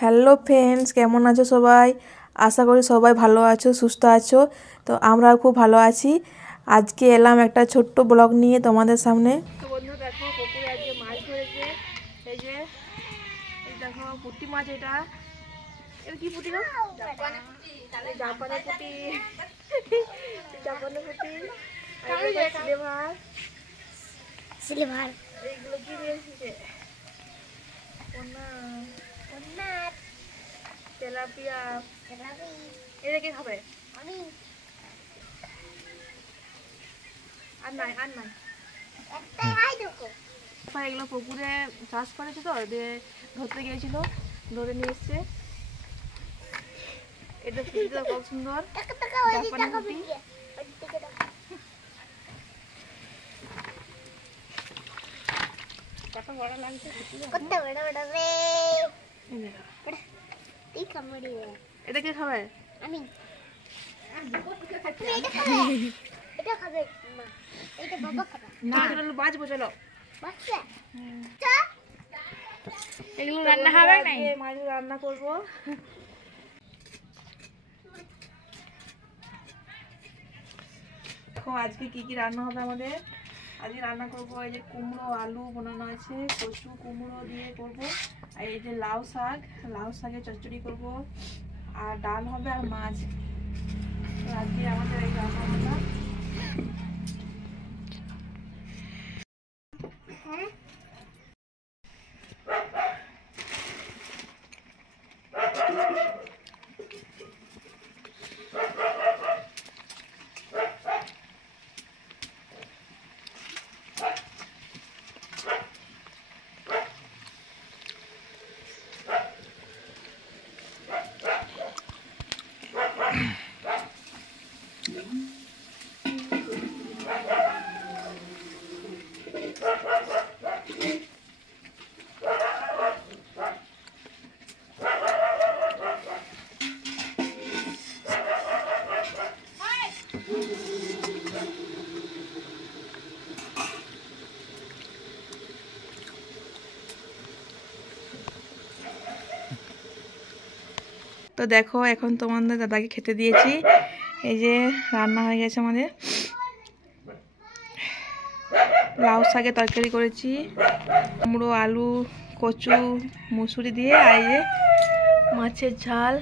Hello friends, কেমন আছো সবাই? আশা করি সবাই ভালো আছো, সুস্থ আছো। তো আমরাও খুব ভালো আছি। আজকে এলাম একটা ছোট্ট ব্লগ নিয়ে তোমাদের সামনে। তো বন্ধু দেখো, পুকুরে আজকে মাছ ধরেছে। এই যে এই দেখো পুঁটি মাছ, এটা কি পুঁটি গো? জাপানি পুঁটি। জাপানি পুঁটি সিলভার। এইগুলো কি দিয়েছে? তেলাপিয়া। এটা কি খাবে? আর নাই এগুলো পুকুরে চাষ করেছে, তো দিয়ে ধরতে গিয়েছিল, ধরে নিয়ে এসছে। এটা ফুটিটা কত সুন্দর, জাপানি ফুটি। কত বড় লাগছে, কত বড় বড় রে। এটা কে খাবে? আমি। এটা খাবে মা, এটা বাবা খাবে না। চলো বাজবো, চলো বাজছে। এগুলো রান্না হবে না, মাছ রান্না করব। দেখো আজকে কি কি রান্না হবে আমাদের। আজকে রান্না করব, এই যে কুমড়ো আলু বানানো আছে, কচু কুমড়ো দিয়ে করব। আর এই যে লাউ শাকের চচ্চড়ি করব, আর ডাল হবে, আর মাছ। আজকে আমাদের এই রান্না বান্না। তো দেখো এখন তোমাদের দাদাকে খেতে দিয়েছি। এই যে রান্না হয়ে গেছে আমাদের, লাউ শাকের তরকারি করেছি, কুমড়ো আলু কচু মুসুরি দিয়ে, আর এই যে মাছের ঝাল।